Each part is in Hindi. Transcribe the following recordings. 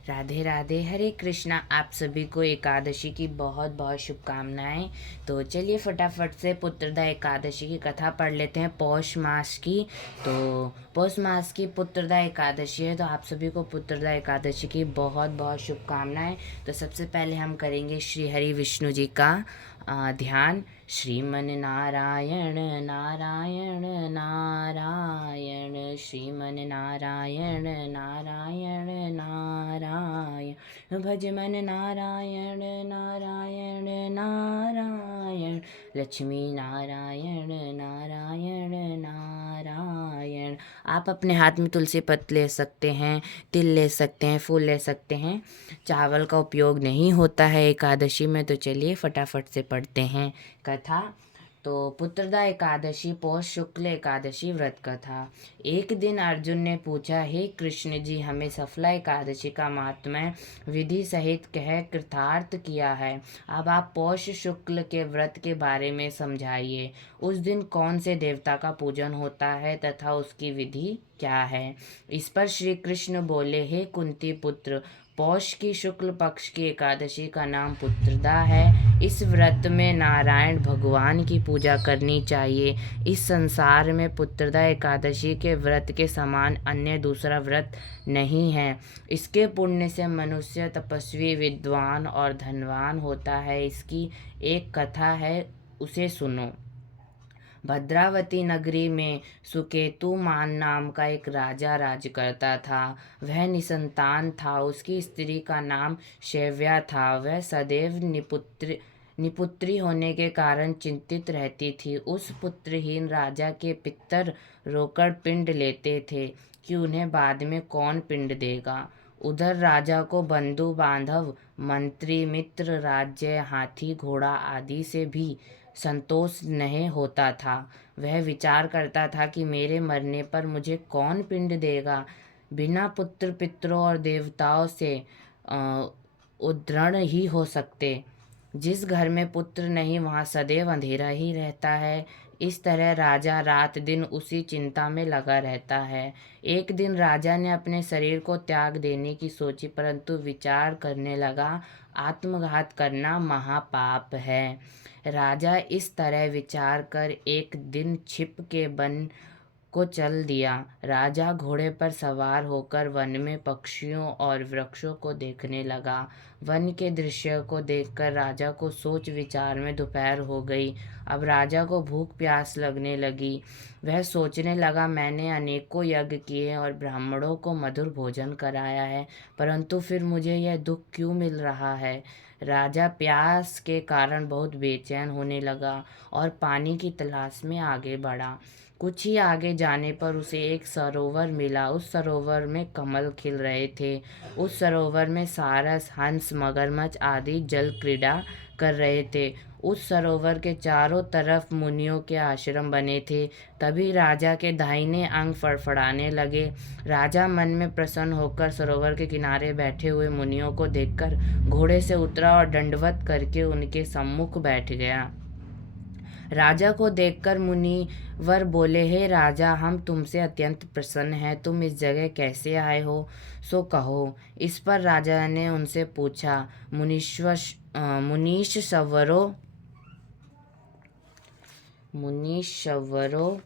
राधे राधे, हरे कृष्णा। आप सभी को एकादशी की बहुत बहुत शुभकामनाएं। तो चलिए फटाफट से पुत्रदा एकादशी की कथा पढ़ लेते हैं, पौष मास की। तो पौष मास की पुत्रदा एकादशी है, तो आप सभी को पुत्रदा एकादशी की बहुत बहुत शुभकामनाएं। तो सबसे पहले हम करेंगे श्री हरि विष्णु जी का ध्यान। श्रीमन नारायण नारायण नारायण, श्रीमन नारायण नारायण नारायण, भज मन नारायण नारायण नारायण, लक्ष्मी नारायण नारायण नारायण। आप अपने हाथ में तुलसी पत्र ले सकते हैं, तिल ले सकते हैं, फूल ले सकते हैं। चावल का उपयोग नहीं होता है एकादशी में। तो चलिए फटाफट से पढ़ते हैं कथा। तो पुत्रदा एकादशी पौष शुक्ल एकादशी व्रत कथा। एक दिन अर्जुन ने पूछा, हे कृष्ण जी, हमें सफला एकादशी का महात्म्य विधि सहित कह कृतार्थ किया है। अब आप पौष शुक्ल के व्रत के बारे में समझाइए। उस दिन कौन से देवता का पूजन होता है तथा उसकी विधि क्या है। इस पर श्री कृष्ण बोले, हे कुंती पुत्र, पौष की शुक्ल पक्ष की एकादशी का नाम पुत्रदा है। इस व्रत में नारायण भगवान की पूजा करनी चाहिए। इस संसार में पुत्रदा एकादशी के व्रत के समान अन्य दूसरा व्रत नहीं है। इसके पुण्य से मनुष्य तपस्वी, विद्वान और धनवान होता है। इसकी एक कथा है, उसे सुनो। भद्रावती नगरी में सुकेतुमान नाम का एक राजा राज करता था। वह निसंतान था। उसकी स्त्री का नाम शैव्या था। वह सदैव निपुत्री होने के कारण चिंतित रहती थी। उस पुत्रहीन राजा के पितर रोकर पिंड लेते थे कि उन्हें बाद में कौन पिंड देगा। उधर राजा को बंधु बांधव, मंत्री, मित्र, राज्य, हाथी, घोड़ा आदि से भी संतोष नहीं होता था। वह विचार करता था कि मेरे मरने पर मुझे कौन पिंड देगा। बिना पुत्र पितरों और देवताओं से उद्दृढ़ ही हो सकते। जिस घर में पुत्र नहीं वहाँ सदैव अंधेरा ही रहता है। इस तरह राजा रात दिन उसी चिंता में लगा रहता है। एक दिन राजा ने अपने शरीर को त्याग देने की सोची, परंतु विचार करने लगा, आत्मघात करना महापाप है। राजा इस तरह विचार कर एक दिन छिप के वन को चल दिया। राजा घोड़े पर सवार होकर वन में पक्षियों और वृक्षों को देखने लगा। वन के दृश्य को देखकर राजा को सोच विचार में दोपहर हो गई। अब राजा को भूख प्यास लगने लगी। वह सोचने लगा, मैंने अनेकों यज्ञ किए और ब्राह्मणों को मधुर भोजन कराया है, परंतु फिर मुझे यह दुख क्यों मिल रहा है। राजा प्यास के कारण बहुत बेचैन होने लगा और पानी की तलाश में आगे बढ़ा। कुछ ही आगे जाने पर उसे एक सरोवर मिला। उस सरोवर में कमल खिल रहे थे। उस सरोवर में सारस, हंस, मगरमच्छ आदि जल क्रीड़ा कर रहे थे। उस सरोवर के चारों तरफ मुनियों के आश्रम बने थे। तभी राजा के दाहिने अंग फड़फड़ाने लगे। राजा मन में प्रसन्न होकर सरोवर के किनारे बैठे हुए मुनियों को देखकर घोड़े से उतरा और दंडवत करके उनके सम्मुख बैठ गया। राजा को देखकर मुनिवर बोले, हे राजा, हम तुमसे अत्यंत प्रसन्न हैं। तुम इस जगह कैसे आए हो, सो कहो। इस पर राजा ने उनसे पूछा, मुनीश्वरों,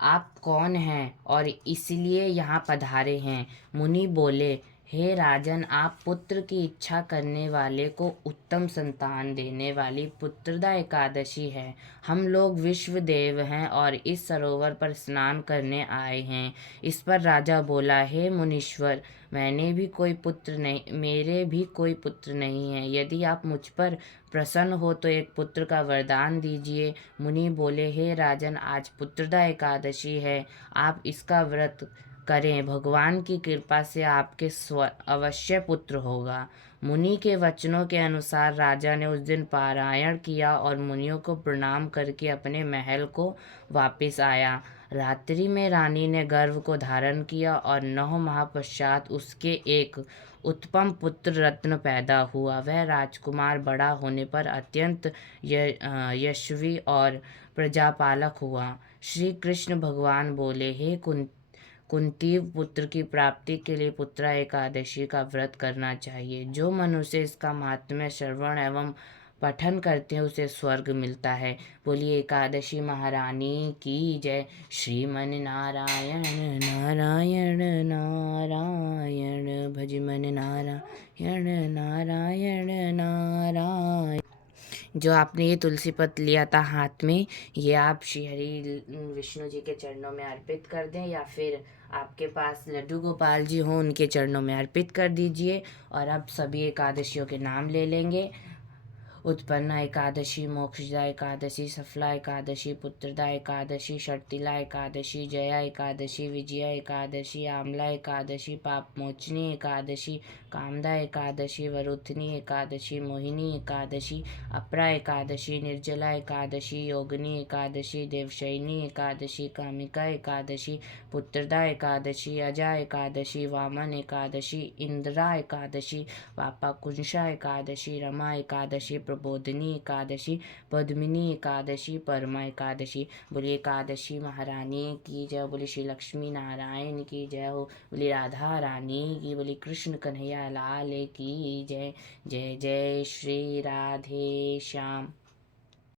आप कौन हैं और इसलिए यहाँ पधारे हैं। मुनि बोले, हे राजन, आप पुत्र की इच्छा करने वाले को उत्तम संतान देने वाली पुत्रदा एकादशी है। हम लोग विश्व देव हैं और इस सरोवर पर स्नान करने आए हैं। इस पर राजा बोला, हे मुनीश्वर, मेरे भी कोई पुत्र नहीं है। यदि आप मुझ पर प्रसन्न हो तो एक पुत्र का वरदान दीजिए। मुनि बोले, हे राजन, आज पुत्रदा एकादशी है, आप इसका व्रत करें। भगवान की कृपा से आपके अवश्य पुत्र होगा। मुनि के वचनों के अनुसार राजा ने उस दिन पारायण किया और मुनियों को प्रणाम करके अपने महल को वापस आया। रात्रि में रानी ने गर्भ को धारण किया और 9 माह पश्चात उसके एक उत्तम पुत्र रत्न पैदा हुआ। वह राजकुमार बड़ा होने पर अत्यंत यशस्वी और प्रजापालक हुआ। श्री कृष्ण भगवान बोले, हे कुंती पुत्र की प्राप्ति के लिए पुत्रा एकादशी का व्रत करना चाहिए। जो मनुष्य इसका महात्म्य श्रवण एवं पठन करते हैं उसे स्वर्ग मिलता है। बोलिए एकादशी महारानी की जय। श्रीमन नारायण नारायण नारायण भजमन नारायण नारायण नारायण। जो आपने ये तुलसी पत्र लिया था हाथ में, ये आप श्री हरि विष्णु जी के चरणों में अर्पित कर दें, या फिर आपके पास लड्डू गोपाल जी हों उनके चरणों में अर्पित कर दीजिए। और अब सभी एकादशियों के नाम ले लेंगे। उत्पन्ना एकादशी, मोक्षदा एकादशी, सफला एकादशी, पुत्रदा एकादशी, शर्तिला एकादशी, जया एकादशी, विजया एकादशी, आमला एकादशी, पापमोचनी एकादशी, कामदा एकादशी, वरुथनी एकादशी, मोहिनी एकादशी, अपरा एकादशी, निर्जला एकादशी, योगिनी एकादशी, देवशयनी एकादशी, कामिका एकादशी, पुत्रदा एकादशी, अजा एकादशी, वामन एकादशी, इंदिरा एकादशी, पापाकुंशा एकादशी, रमा एकादशी, प्रबोधिनी एकादशी, पद्मिनी एकादशी, परमा एकादशी। बोलिए एकादशी महारानी की जय। बोली श्री लक्ष्मी नारायण की जय हो। बोली राधा रानी की। बोली कृष्ण कन्हैया लाल की जय। जय जय श्री राधे श्याम।